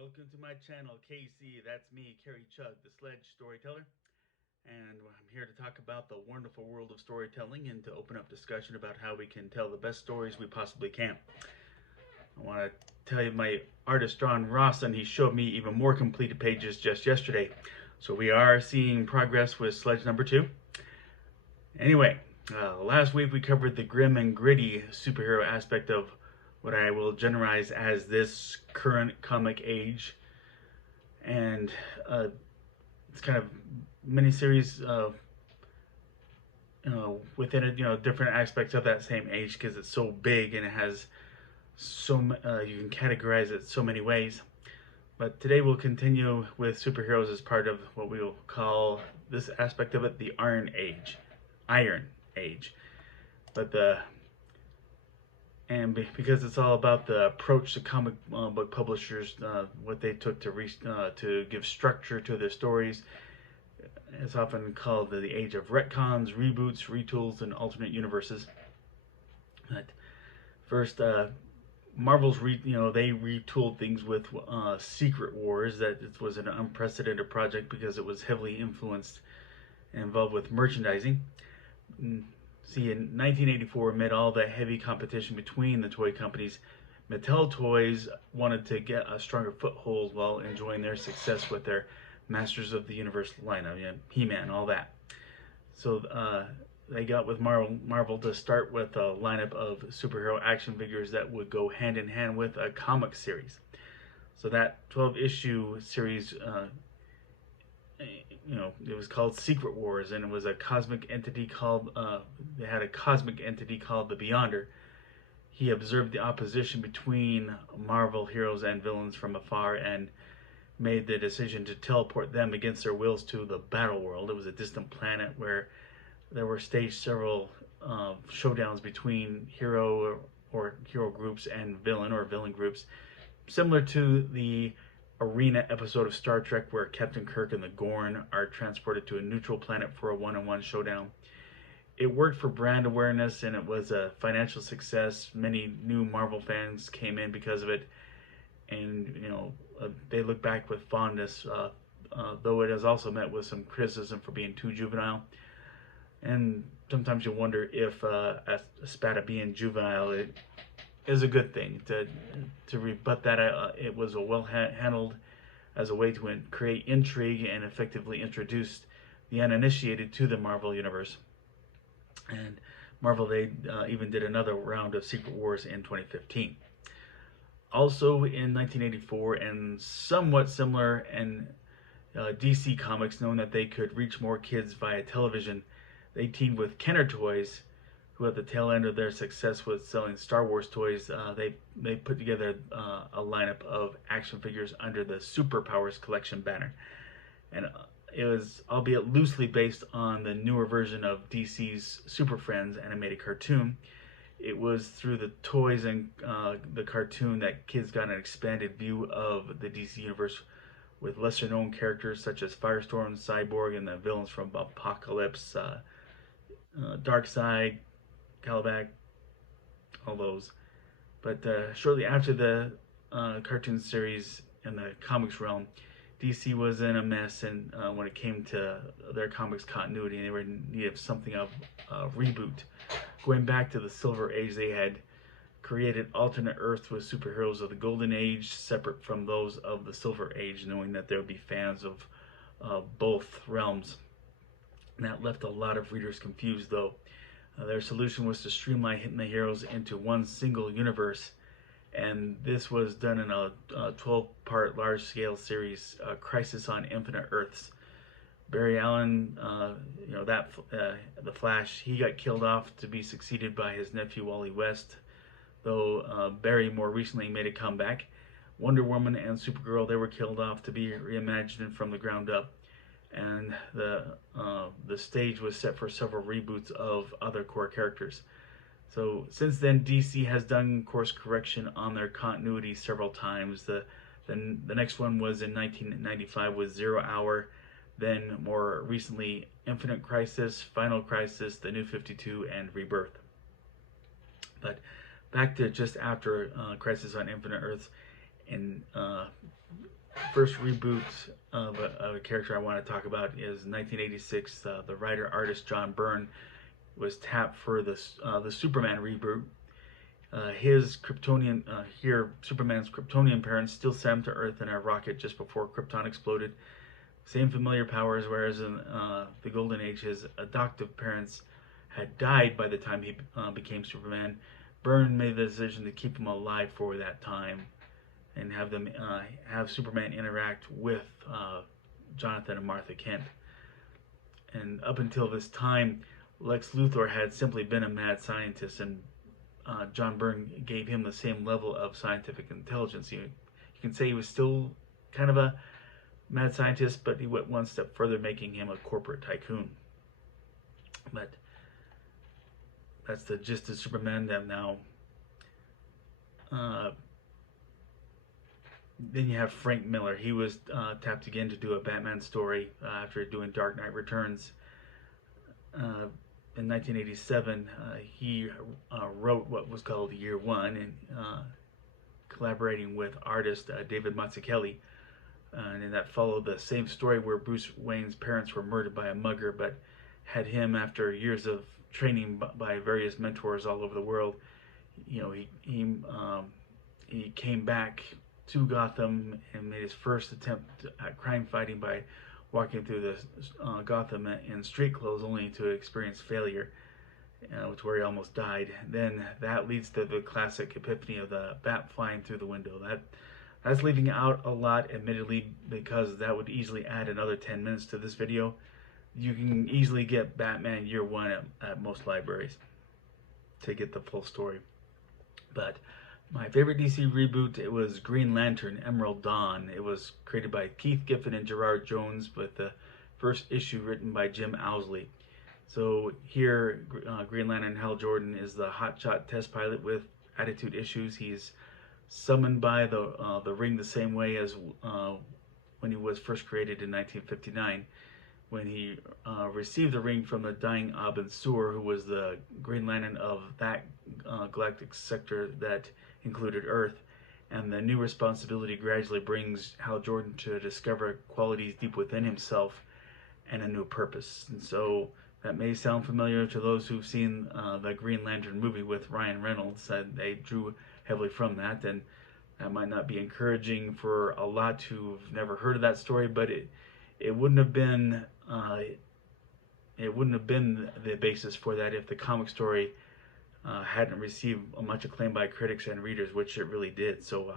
Welcome to my channel, KC. That's me, Carrie Chug, the Sledge Storyteller. And I'm here to talk about the wonderful world of storytelling and to open up discussion about how we can tell the best stories we possibly can. I want to tell you my artist Ron Rawson, he showed me even more completed pages just yesterday. So we are seeing progress with Sledge number 2. Anyway, last week we covered the grim and gritty superhero aspect of what I will generalize as this current comic age, and it's kind of miniseries within it, different aspects of that same age because it's so big and it has you can categorize it so many ways. But today we'll continue with superheroes as part of what we will call this aspect of it, the Iron Age. But because it's all about the approach to comic book publishers, what they took to give structure to their stories. It's often called the age of retcons, reboots, retools, and alternate universes. But first, Marvel's they retooled things with Secret Wars. That it was an unprecedented project because it was heavily influenced and involved with merchandising. See, in 1984, amid all the heavy competition between the toy companies, Mattel Toys wanted to get a stronger foothold while enjoying their success with their Masters of the Universe lineup, He-Man, all that. So they got with Marvel to start with a lineup of superhero action figures that would go hand in hand with a comic series. So that 12-issue series, it was called Secret Wars, and it was a cosmic entity called, they had a cosmic entity called the Beyonder. He observed the opposition between Marvel heroes and villains from afar and made the decision to teleport them against their wills to the Battle World. It was a distant planet where there were staged several showdowns between hero groups and villain groups, similar to the Arena episode of Star Trek where Captain Kirk and the Gorn are transported to a neutral planet for a one-on-one showdown. It worked for brand awareness and it was a financial success. Many new Marvel fans came in because of it, and they look back with fondness, though it has also met with some criticism for being too juvenile. And sometimes you wonder if a spat of being juvenile is a good thing. To rebut that, it was a well handled as a way to create intrigue and effectively introduce the uninitiated to the Marvel universe. And Marvel, they even did another round of Secret Wars in 2015. Also in 1984, and somewhat similar, and DC Comics, knowing that they could reach more kids via television, they teamed with Kenner Toys, who at the tail end of their success with selling Star Wars toys, they put together a lineup of action figures under the Superpowers Collection banner. And it was, albeit loosely based on the newer version of DC's Super Friends animated cartoon. It was through the toys and the cartoon that kids got an expanded view of the DC universe with lesser known characters such as Firestorm, Cyborg, and the villains from Apocalypse, Darkseid, Calabac, all those. But shortly after the cartoon series in the comics realm, DC was in a mess, and when it came to their comics continuity, they were in need of something of a reboot. Going back to the Silver Age, they had created alternate Earths with superheroes of the Golden Age, separate from those of the Silver Age, knowing that there would be fans of both realms. And that left a lot of readers confused, though. Their solution was to streamline hitting the heroes into one single universe, and this was done in a 12-part large-scale series, Crisis on Infinite Earths. Barry Allen, the Flash, he got killed off to be succeeded by his nephew Wally West, though Barry more recently made a comeback. Wonder Woman and Supergirl, they were killed off to be reimagined from the ground up, and the stage was set for several reboots of other core characters. So since then, DC has done course correction on their continuity several times. The next one was in 1995 with Zero Hour, then more recently Infinite Crisis, Final Crisis, The New 52, and Rebirth. But back to just after Crisis on Infinite Earths, in first reboot of a character I want to talk about is 1986. The writer-artist John Byrne was tapped for the Superman reboot. His Kryptonian Superman's Kryptonian parents still sent him to Earth in a rocket just before Krypton exploded. Same familiar powers, whereas in the Golden Age, his adoptive parents had died by the time he became Superman. Byrne made the decision to keep him alive for that time and have Superman interact with Jonathan and Martha Kent. And up until this time, Lex Luthor had simply been a mad scientist, and John Byrne gave him the same level of scientific intelligence. You can say he was still kind of a mad scientist, but he went one step further, making him a corporate tycoon. But that's the gist of Superman. That now, then you have Frank Miller. He was tapped again to do a Batman story after doing Dark Knight Returns. In 1987, he wrote what was called Year One, and collaborating with artist David Mazzucchelli. And that followed the same story where Bruce Wayne's parents were murdered by a mugger, but had him, after years of training by various mentors all over the world, he came back to Gotham and made his first attempt at crime fighting by walking through the Gotham in street clothes, only to experience failure, to where he almost died. Then that leads to the classic epiphany of the bat flying through the window. That's leaving out a lot, admittedly, because that would easily add another 10 minutes to this video. You can easily get Batman Year One at most libraries to get the full story. But my favorite DC reboot, it was Green Lantern Emerald Dawn. It was created by Keith Giffen and Gerard Jones, with the first issue written by Jim Owsley. So here, Green Lantern Hal Jordan is the hotshot test pilot with attitude issues. He's summoned by the ring the same way as when he was first created in 1959, when he received the ring from the dying Abin Sur, who was the Green Lantern of that galactic sector that included Earth. And the new responsibility gradually brings Hal Jordan to discover qualities deep within himself and a new purpose. And so that may sound familiar to those who've seen the Green Lantern movie with Ryan Reynolds. They drew heavily from that, and that might not be encouraging for a lot who've never heard of that story, but it wouldn't have been the basis for that if the comic story hadn't received much acclaim by critics and readers, which it really did. So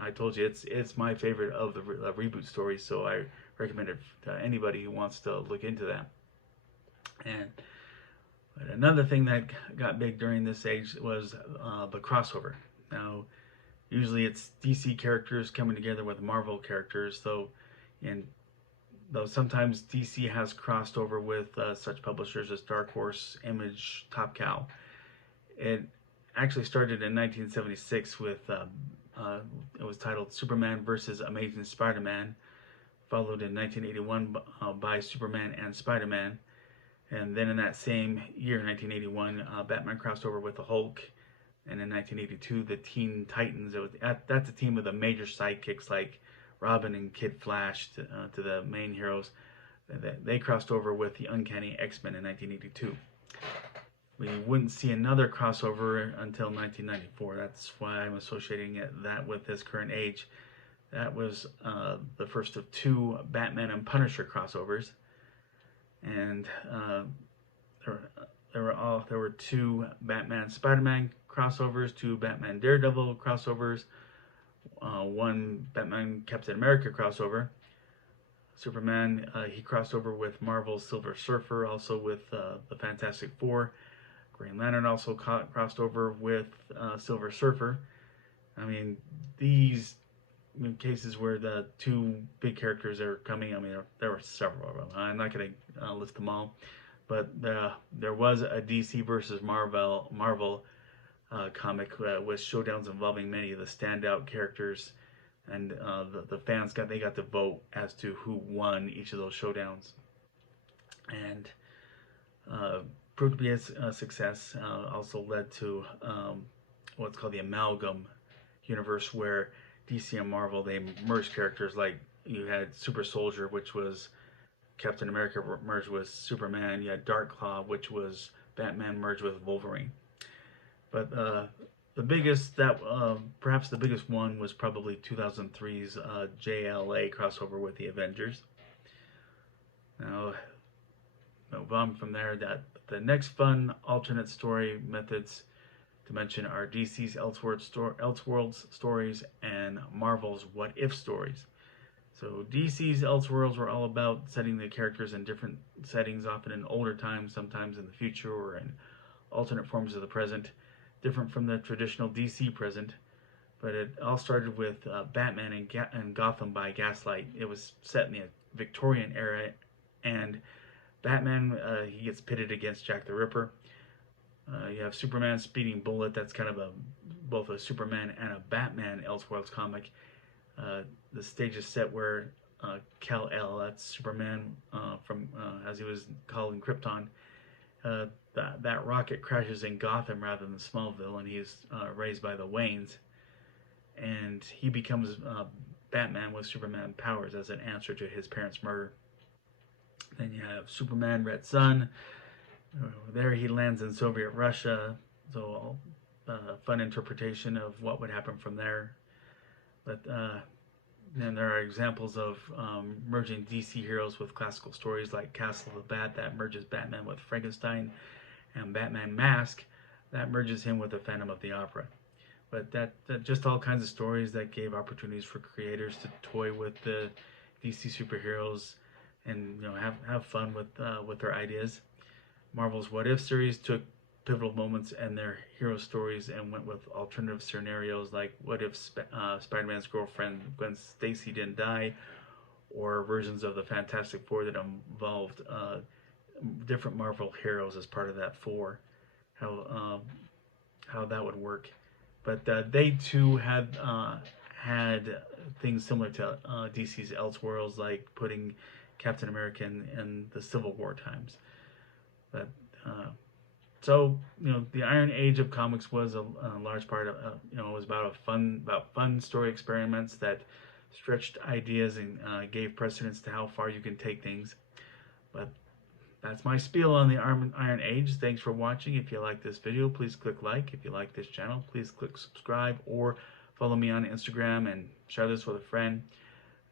I told you it's my favorite of the reboot stories, so I recommend it to anybody who wants to look into that. And another thing that got big during this age was the crossover. Now, usually it's DC characters coming together with Marvel characters, though sometimes DC has crossed over with such publishers as Dark Horse, Image, Top Cow. It actually started in 1976 with, it was titled Superman vs. Amazing Spider-Man, followed in 1981 by Superman and Spider-Man. And then in that same year, 1981, Batman crossed over with the Hulk. And in 1982, the Teen Titans. That's a team of the major sidekicks like Robin and Kid Flash to the main heroes. They crossed over with the Uncanny X-Men in 1982. We wouldn't see another crossover until 1994. That's why I'm associating that with this current age. That was the first of two Batman and Punisher crossovers. And there were two Batman Spider-Man crossovers, two Batman Daredevil crossovers, one Batman Captain America crossover. Superman, he crossed over with Marvel's Silver Surfer, also with the Fantastic Four. Green Lantern also crossed over with Silver Surfer. I mean, these cases where the two big characters are coming, I mean, there were several of them. I'm not going to list them all, but there was a DC versus Marvel comic with showdowns involving many of the standout characters, and the fans got to vote as to who won each of those showdowns, and proved to be a success. Also led to what's called the Amalgam universe, where DC and Marvel, they merged characters. Like you had Super Soldier, which was Captain America merged with Superman. You had Dark Claw, which was Batman merged with Wolverine. But the biggest that perhaps the biggest one was probably 2003's JLA crossover with the Avengers. Now, move on from there. That the next fun alternate story methods to mention are DC's Elseworlds stories and Marvel's What If stories. So DC's Elseworlds were all about setting the characters in different settings, often in older times, sometimes in the future, or in alternate forms of the present, different from the traditional DC present. But it all started with Batman and Gotham by Gaslight. It was set in the Victorian era, and Batman, he gets pitted against Jack the Ripper. You have Superman Speeding Bullet. That's kind of both a Superman and a Batman Elseworlds comic. The stage is set where Kal-El, that's Superman from as he was called in Krypton, that rocket crashes in Gotham rather than Smallville, and he's raised by the Waynes, and he becomes Batman with Superman powers as an answer to his parents' murder. Then you have Superman Red Sun. There he lands in Soviet Russia, so fun interpretation of what would happen from there. But then there are examples of merging DC heroes with classical stories like Castle of the Bat that merges Batman with Frankenstein, and Batman Mask that merges him with the Phantom of the Opera. But that just all kinds of stories that gave opportunities for creators to toy with the DC superheroes and have fun with their ideas. Marvel's What If series took pivotal moments and their hero stories and went with alternative scenarios like what if Spider-Man's girlfriend Gwen Stacy didn't die, or versions of the Fantastic Four that involved different Marvel heroes as part of that four, how that would work. But they too had things similar to DC's Elseworlds, like putting Captain America in the Civil War times. But so the Iron Age of comics was a large part of it was about fun story experiments that stretched ideas and gave precedence to how far you can take things. But that's my spiel on the Iron Age. Thanks for watching. If you like this video, please click like. If you like this channel, please click subscribe or follow me on Instagram and share this with a friend.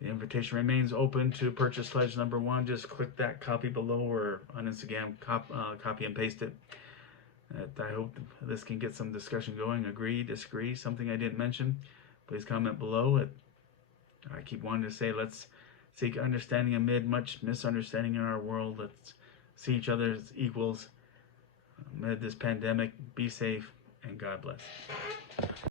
The invitation remains open to purchase Pledge number 1. Just click that copy below, or on Instagram, copy and paste it. I hope this can get some discussion going. Agree, disagree, something I didn't mention, please comment below. I keep wanting to say, let's seek understanding amid much misunderstanding in our world. Let's see each other as equals amid this pandemic. Be safe, and God bless.